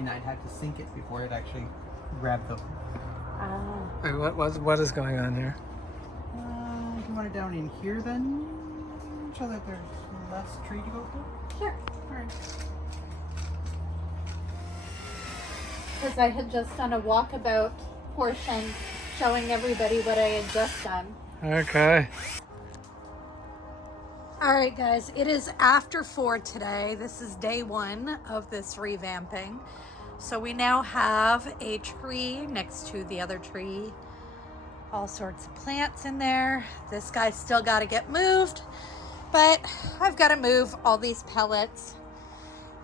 And I'd have to sink it before it actually grabbed the... Wait, what is going on here? Do you want it down in here then? So that there's less tree to go through? Sure. Alright. Because I had just done a walkabout portion showing everybody what I had just done. Okay. All right, guys, it is after 4 today. This is day 1 of this revamping. So we now have a tree next to the other tree. All sorts of plants in there. This guy's still got to get moved, but I've got to move all these pellets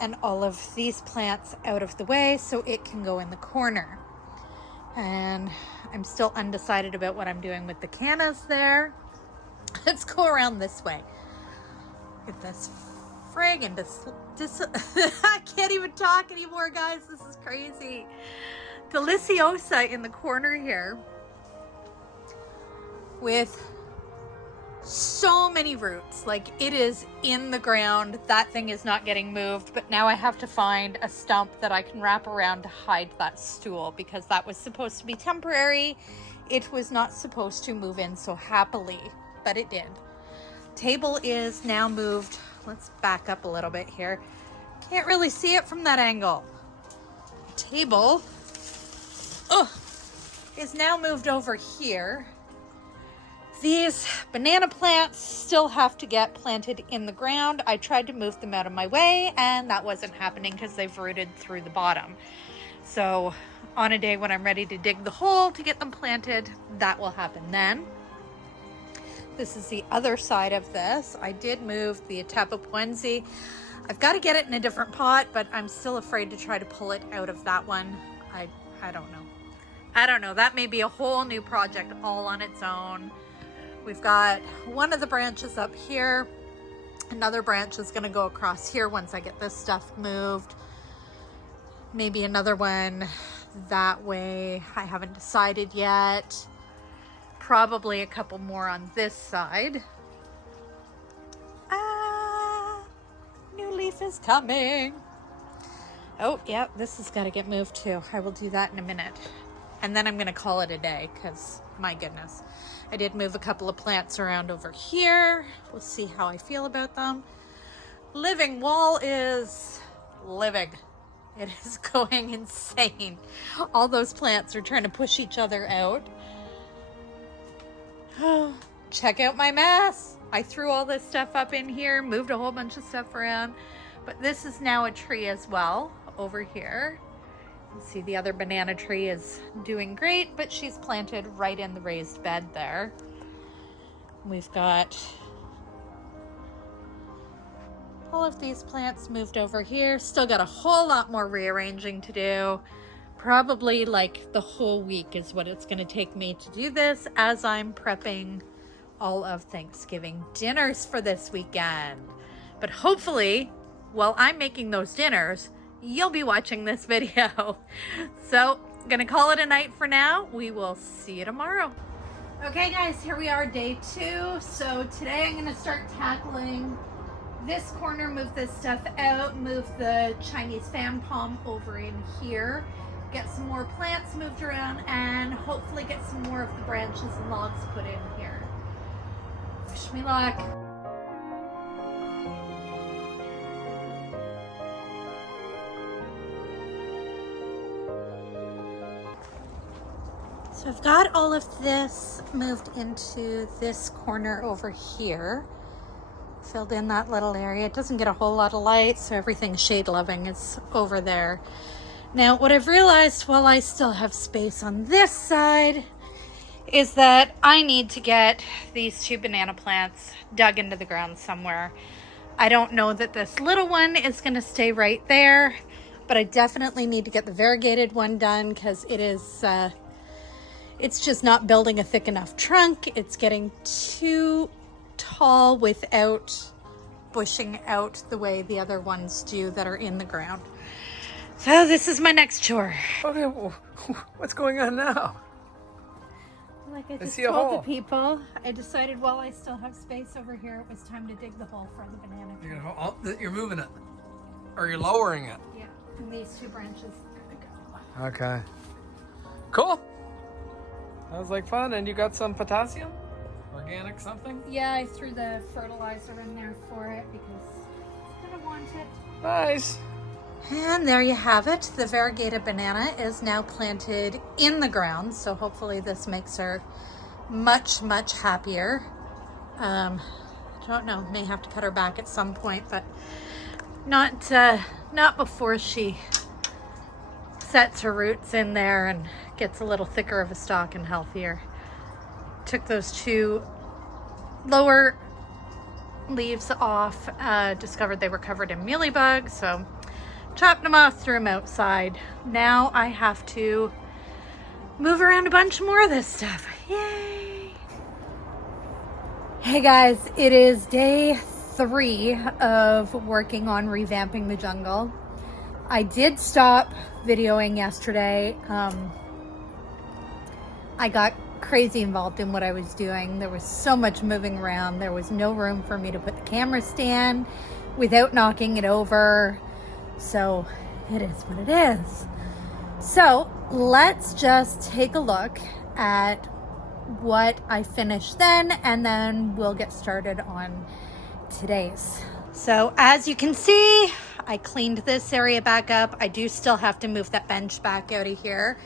and all of these plants out of the way so it can go in the corner. And I'm still undecided about what I'm doing with the cannas there. Let's go around this way. Look at this friggin' I can't even talk anymore, guys. This is crazy. Deliciosa in the corner here with so many roots. Like, it is in the ground. That thing is not getting moved, but now I have to find a stump that I can wrap around to hide that stool, because that was supposed to be temporary. It was not supposed to move in so happily, but it did. Table is now moved. Let's back up a little bit here. Can't really see it from that angle. Table is now moved over here. These banana plants still have to get planted in the ground. I tried to move them out of my way, and that wasn't happening because they've rooted through the bottom. So on a day when I'm ready to dig the hole to get them planted, that will happen then. This is the other side of this. I did move the Atapapuense. I've got to get it in a different pot, but I'm still afraid to try to pull it out of that one. I don't know. I don't know. That may be a whole new project all on its own. We've got one of the branches up here. Another branch is going to go across here once I get this stuff moved. Maybe another one that way. I haven't decided yet. Probably a couple more on this side. New leaf is coming. Oh, yeah, this has got to get moved too. I will do that in a minute. And then I'm going to call it a day because, my goodness. I did move a couple of plants around over here. We'll see how I feel about them. Living wall is living. It is going insane. All those plants are trying to push each other out. Oh, check out my mess. I threw all this stuff up in here, moved a whole bunch of stuff around. But this is now a tree as well over here. You see the other banana tree is doing great, but she's planted right in the raised bed there. We've got all of these plants moved over here. Still got a whole lot more rearranging to do. Probably like the whole week is what it's going to take me to do this as I'm prepping all of Thanksgiving dinners for this weekend. But hopefully, while I'm making those dinners, you'll be watching this video. So, I'm gonna call it a night for now. We will see you tomorrow. Okay guys, here we are, day 2. So today I'm gonna start tackling this corner, move this stuff out, move the Chinese fan palm over in here, get some more plants moved around, and hopefully get some more of the branches and logs put in here. Wish me luck. So I've got all of this moved into this corner over here. Filled in that little area. It doesn't get a whole lot of light, so everything shade loving is over there. Now, what I've realized while I still have space on this side is that I need to get these 2 banana plants dug into the ground somewhere. I don't know that this little one is going to stay right there, but I definitely need to get the variegated one done because it is... it's just not building a thick enough trunk. It's getting too tall without bushing out the way the other ones do that are in the ground. So this is my next chore. Okay, well, what's going on now? Like I just told the people, I decided while I still have space over here, it was time to dig the hole for the banana tree. You're moving it, or you're lowering it. Yeah. And these 2 branches gotta go. Okay. Cool. That was like fun. And you got some potassium? Organic something? Yeah, I threw the fertilizer in there for it because I don't want it. Nice. And there you have it. The variegated banana is now planted in the ground, so hopefully this makes her much, much happier. I don't know, may have to cut her back at some point, but not before she sets her roots in there and gets a little thicker of a stalk and healthier. Took those 2 lower leaves off, discovered they were covered in mealybugs, so chopped them off, threw them outside. Now I have to move around a bunch more of this stuff. Yay! Hey guys, it is day 3 of working on revamping the jungle. I did stop videoing yesterday. I got crazy involved in what I was doing. There was so much moving around. There was no room for me to put the camera stand without knocking it over. So it is what it is. So let's just take a look at what I finished then, and then we'll get started on today's. So as you can see, I cleaned this area back up. I do still have to move that bench back out of here,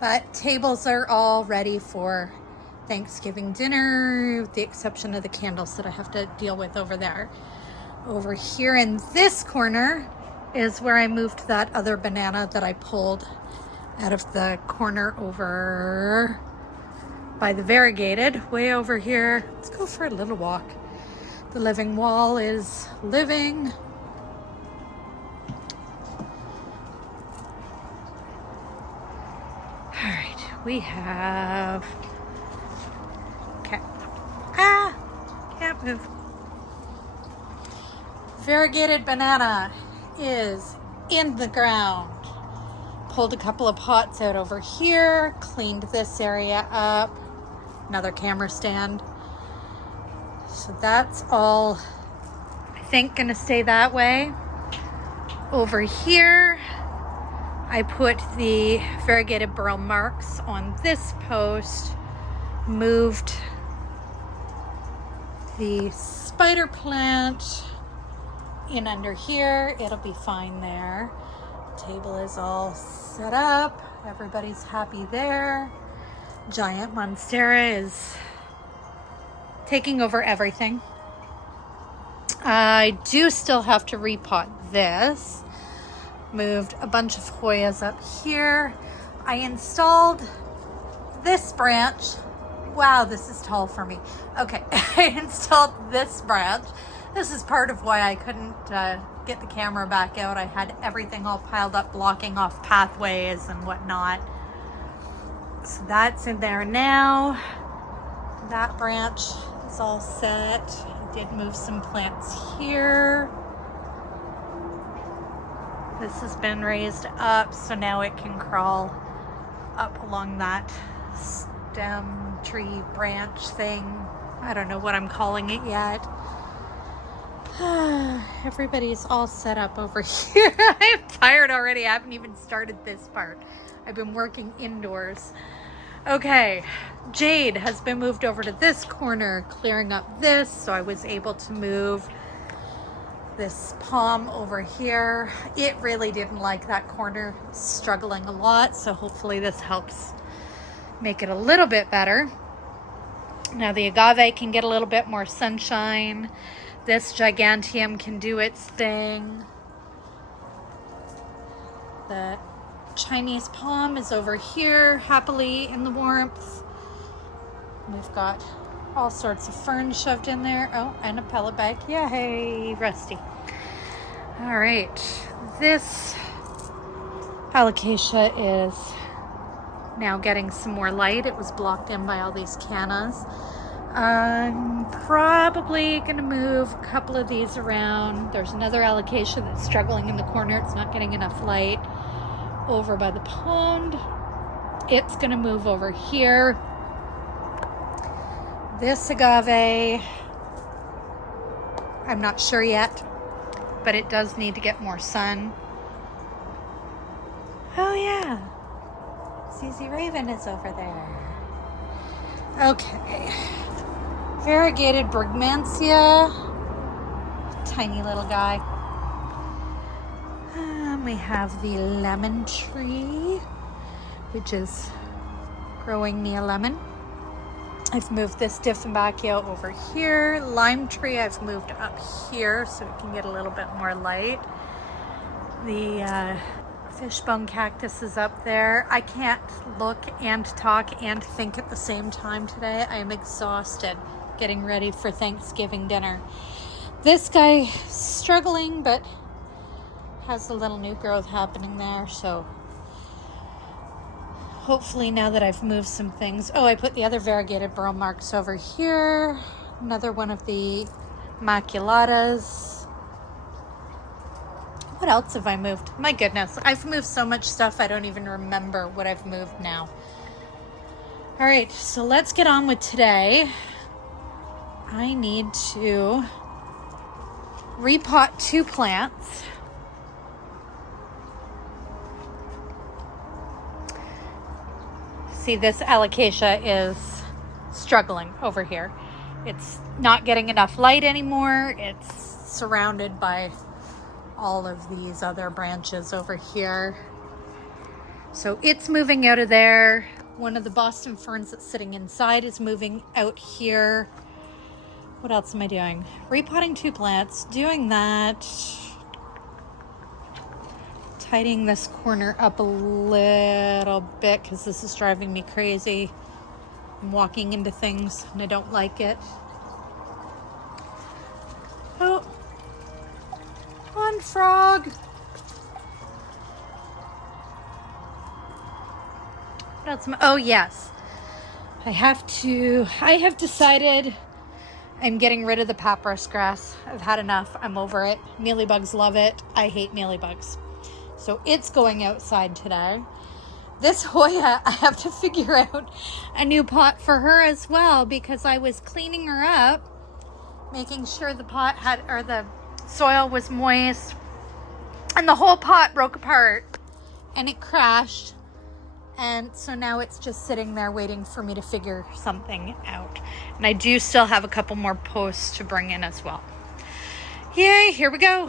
but tables are all ready for Thanksgiving dinner, with the exception of the candles that I have to deal with over there. Over here in this corner is where I moved that other banana that I pulled out of the corner over by the variegated, way over here. Let's go for a little walk. The living wall is living. All right, we have, okay. Can't move. Variegated banana is in the ground. Pulled a couple of pots out over here, cleaned this area up, another camera stand. So that's all, I think, gonna stay that way. Over here, I put the variegated burl marks on this post, moved the spider plant in under here. It'll be fine there. Table is all set up. Everybody's happy there. Giant monstera is taking over everything. I do still have to repot this. Moved a bunch of Hoyas up here. I installed this branch. Wow, this is tall for me. Okay, I installed this branch. This is part of why I couldn't get the camera back out. I had everything all piled up, blocking off pathways and whatnot. So that's in there now. That branch is all set. I did move some plants here. This has been raised up, so now it can crawl up along that stem, tree, branch thing. I don't know what I'm calling it yet. Everybody's all set up over here. I'm tired already. I haven't even started this part. I've been working indoors. Okay, Jade has been moved over to this corner, clearing up this, so I was able to move this palm over here. It really didn't like that corner, struggling a lot, so hopefully this helps make it a little bit better. Now the agave can get a little bit more sunshine. This giganteum can do its thing. The Chinese palm is over here, happily in the warmth. We've got all sorts of ferns shoved in there. Oh, and a pellet bag. Yay, rusty. All right, this alocasia is now getting some more light. It was blocked in by all these cannas. I'm probably gonna move a couple of these around. There's another alocasia that's struggling in the corner. It's not getting enough light. Over by the pond. It's gonna move over here. This agave, I'm not sure yet, but it does need to get more sun. Oh yeah, ZZ Raven is over there. Okay. Variegated Brugmansia. Tiny little guy. We have the lemon tree, which is growing me a lemon. I've moved this Dieffenbachia over here. Lime tree I've moved up here so it can get a little bit more light. The fishbone cactus is up there. I can't look and talk and think at the same time today. I am exhausted getting ready for Thanksgiving dinner. This guy struggling, but has a little new growth happening there, so hopefully now that I've moved some things. Oh, I put the other variegated burl marks over here. Another one of the maculatas. What else have I moved? My goodness, I've moved so much stuff I don't even remember what I've moved now. All right, so let's get on with today. I need to repot 2 plants. See, this alocasia is struggling over here. It's not getting enough light anymore. It's surrounded by all of these other branches over here. So it's moving out of there. One of the Boston ferns that's sitting inside is moving out here. What else am I doing? Repotting 2 plants, doing that. Tidying this corner up a little bit because this is driving me crazy. I'm walking into things and I don't like it. Oh, one frog. What else? Oh yes, I have decided I'm getting rid of the papyrus grass. I've had enough. I'm over it. Mealybugs love it. I hate mealybugs. So it's going outside today. This Hoya, I have to figure out a new pot for her as well because I was cleaning her up, making sure the pot had, or the soil was moist, and the whole pot broke apart and it crashed. And so now it's just sitting there waiting for me to figure something out. And I do still have a couple more posts to bring in as well. Yay, here we go.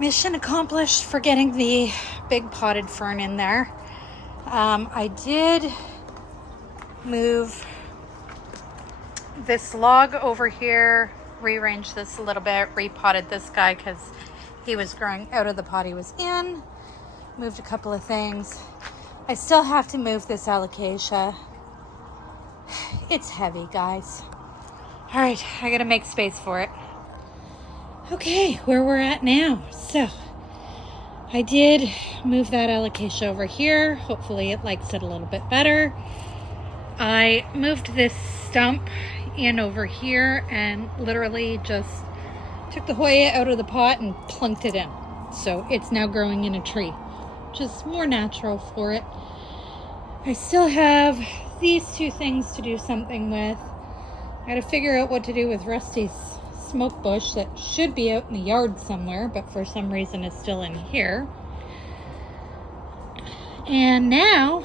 Mission accomplished for getting the big potted fern in there. I did move this log over here, rearranged this a little bit, repotted this guy because he was growing out of the pot he was in. Moved a couple of things. I still have to move this alocasia. It's heavy, guys. All right, I gotta make space for it. Okay, where we're at now. So I did move that alocasia over here. Hopefully it likes it a little bit better. I moved this stump in over here and literally just took the Hoya out of the pot and plunked it in. So it's now growing in a tree, which is more natural for it. I still have these 2 things to do something with. I gotta figure out what to do with Rusty's smoke bush that should be out in the yard somewhere, but for some reason is still in here. And now,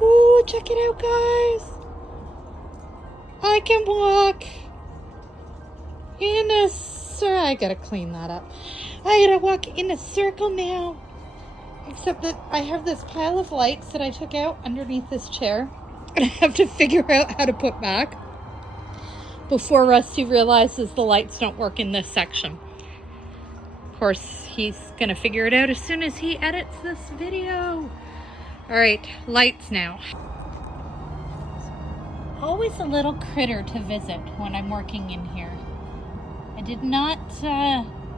ooh, check it out, guys. I can walk in a circle. I gotta clean that up. I gotta walk in a circle now. Except that I have this pile of lights that I took out underneath this chair. And I have to figure out how to put back before Rusty realizes the lights don't work in this section. Of course, he's gonna figure it out as soon as he edits this video. All right, lights now. Always a little critter to visit when I'm working in here. I did not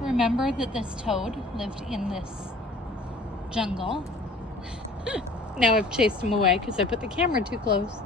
remember that this toad lived in this jungle. Now I've chased him away because I put the camera too close.